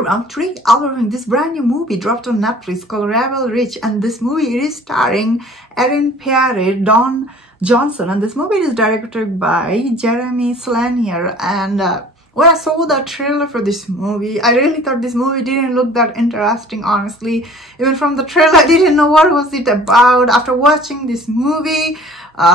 everyone, today I'll be reviewing this brand new movie dropped on Netflix called Rebel Rich, and this movie is starring Erin Pierre, Don Johnson, and this movie is directed by Jeremy Saulnier. And when I saw the trailer for this movie, I really thought this movie didn't look that interesting, honestly. Even from the trailer, I didn't know what was it about. After watching this movie,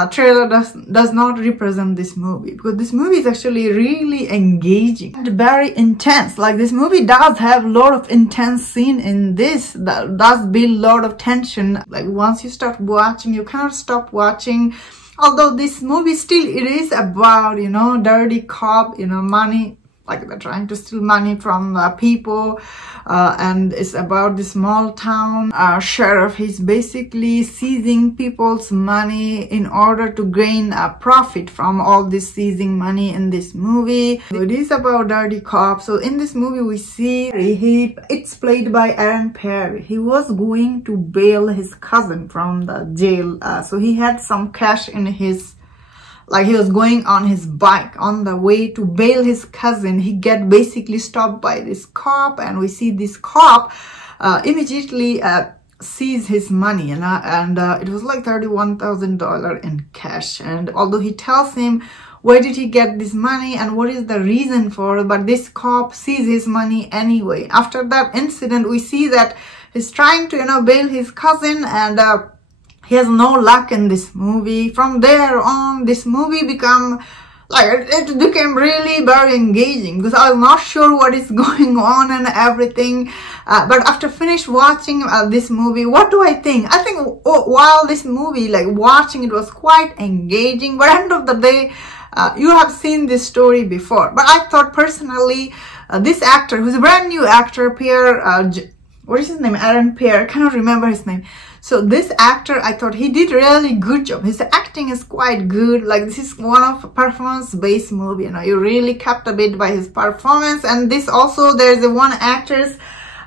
trailer does not represent this movie, because this movie is actually really engaging and very intense. Like, this movie does have a lot of intense scene in this that does build a lot of tension. Like, once you start watching, you cannot stop watching. Although this movie still, it is about, you know, dirty cop, you know, money, like they're trying to steal money from people, and it's about the small town sheriff. He's basically seizing people's money in order to gain a profit from all this seizing money in this movie. So it is about dirty cops. So in this movie we see it's played by Erin Pierre. He was going to bail his cousin from the jail, so he had some cash in his, like, he was going on his bike on the way to bail his cousin. He get basically stopped by this cop, and we see this cop immediately seize his money, and it was like $31,000 in cash. And although he tells him where did he get this money and what is the reason for it, but this cop sees his money anyway. After that incident, we see that he's trying to, you know, bail his cousin, and he has no luck in this movie. From there on, this movie became really very engaging, because I was not sure what is going on and everything. But after finish watching this movie, what do I think? I think while this movie, like, watching it was quite engaging, but end of the day, you have seen this story before. But I thought personally, this actor, who's a brand new actor, Pierre, what is his name? Erin Pierre, I cannot remember his name. So this actor, I thought he did really good job. His acting is quite good. Like, this is one of a performance-based movie. You know, you really captivated by his performance. And this also, there's a one actress,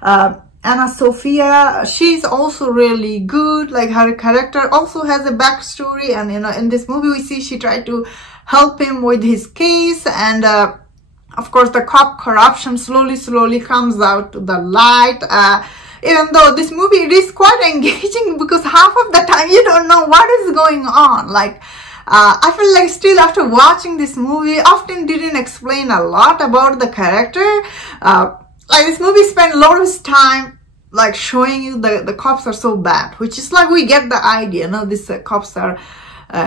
Anna Sophia. She's also really good. Like, her character also has a backstory. And, you know, in this movie, we see she tried to help him with his case. And, of course, the cop corruption slowly comes out to the light. Even though this movie, it is quite engaging, because half of the time you don't know what is going on. Like, I feel like still after watching this movie, often didn't explain a lot about the character. Like, this movie spent a lot of time, like, showing you the cops are so bad, which is like, we get the idea, you know, these cops are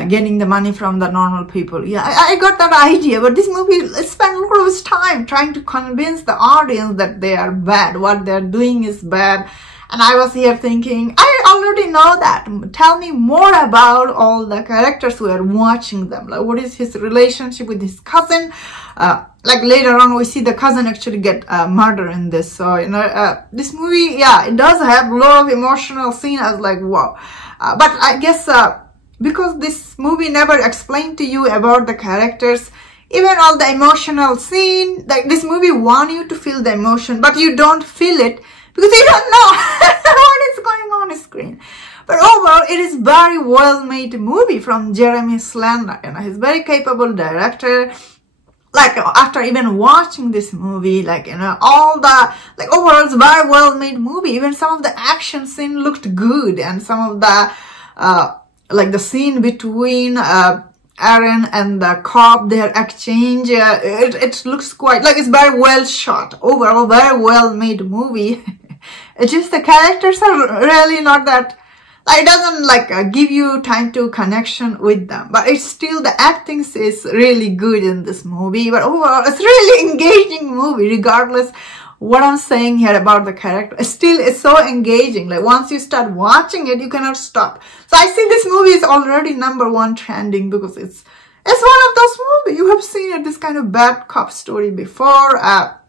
getting the money from the normal people. Yeah, I got that idea, but this movie spent a lot of time trying to convince the audience that they are bad, what they're doing is bad. And I was here thinking, I already know that. Tell me more about all the characters who are watching them. Like, what is his relationship with his cousin? Like, later on, we see the cousin actually get murdered in this. So, you know, this movie, yeah, it does have a lot of emotional scene. I was like, wow. But I guess, because this movie never explained to you about the characters, even all the emotional scene, like, this movie wants you to feel the emotion, but you don't feel it because you don't know what is going on screen. But overall, it is very well-made movie from Jeremy Saulnier. You know, he's very capable director. Like, after even watching this movie, like, you know, all the, like, overall, it's very well-made movie. Even some of the action scene looked good, and some of the, like, the scene between Erin and the cop, their exchange, it looks quite, like, it's very well shot. Overall, very well made movie. It's just the characters are really not that, like, it doesn't, like, give you time to connection with them. But it's still, the acting is really good in this movie. But overall, it's really engaging movie, regardless what I'm saying here about the character. Still, it's so engaging. Like, once you start watching it, you cannot stop. So I think this movie is already #1 trending, because it's one of those movies. You have seen it, this kind of bad cop story before,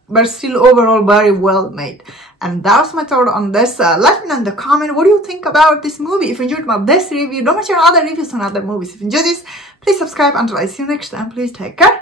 but still overall very well made. And that's my thought on this. Let me know in the comment, what do you think about this movie? If you enjoyed this review, don't mention other reviews on other movies. If you enjoyed this, please subscribe. Until I see you next time, please take care.